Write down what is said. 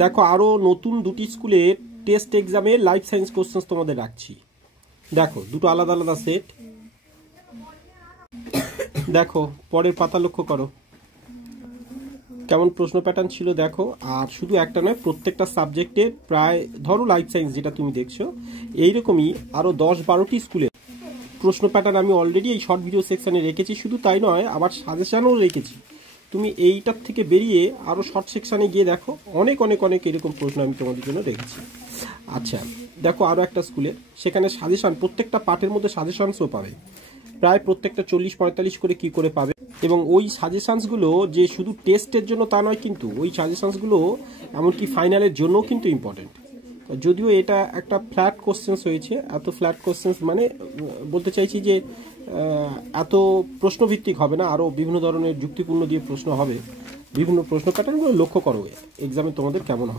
দেখো আরও নতুন দুটি স্কুলে টেস্ট এক্সামে লাইফ সায়েন্স কোশ্চেন তোমাদের রাখছি। দেখো দুটো আলাদা আলাদা সেট। দেখো পরের পাতা লক্ষ্য করো কেমন প্রশ্ন প্যাটার্ন ছিল দেখো। আর শুধু একটা নয়, প্রত্যেকটা সাবজেক্টে প্রায় ধরো লাইফ সায়েন্স যেটা তুমি দেখছো এইরকমই আরও 10-12টি স্কুলে প্রশ্ন প্যাটার্ন আমি অলরেডি এই শর্ট ভিডিও সেকশানে রেখেছি। শুধু তাই নয়, আবার সাজেশানও রেখেছি। তুমি এইটার থেকে বেরিয়ে আরও শর্ট সেকশানে গিয়ে দেখো, অনেক অনেক অনেক এরকম প্রশ্ন আমি তোমাদের জন্য রেখেছি। আচ্ছা দেখো আরও একটা স্কুলের, সেখানে সাজেশান প্রত্যেকটা পার্টের মধ্যে সাজেশানসও পাবে, প্রায় প্রত্যেকটা 40-45 করে কি করে পাবে। এবং ওই সাজেশানসগুলো যে শুধু টেস্টের জন্য তা নয়, কিন্তু ওই সাজেশানসগুলো এমনকি ফাইনালের জন্যও কিন্তু ইম্পর্টেন্ট। যদিও এটা একটা ফ্ল্যাট কোশ্চেন্স হয়েছে, এত ফ্ল্যাট কোশ্চেন্স মানে বলতে চাইছি যে এত প্রশ্নভিত্তিক হবে না, আরও বিভিন্ন ধরনের যুক্তিপূর্ণ দিয়ে প্রশ্ন হবে। বিভিন্ন প্রশ্ন প্যাটার্নগুলো লক্ষ্য করো এক্সামে তোমাদের কেমন হবে।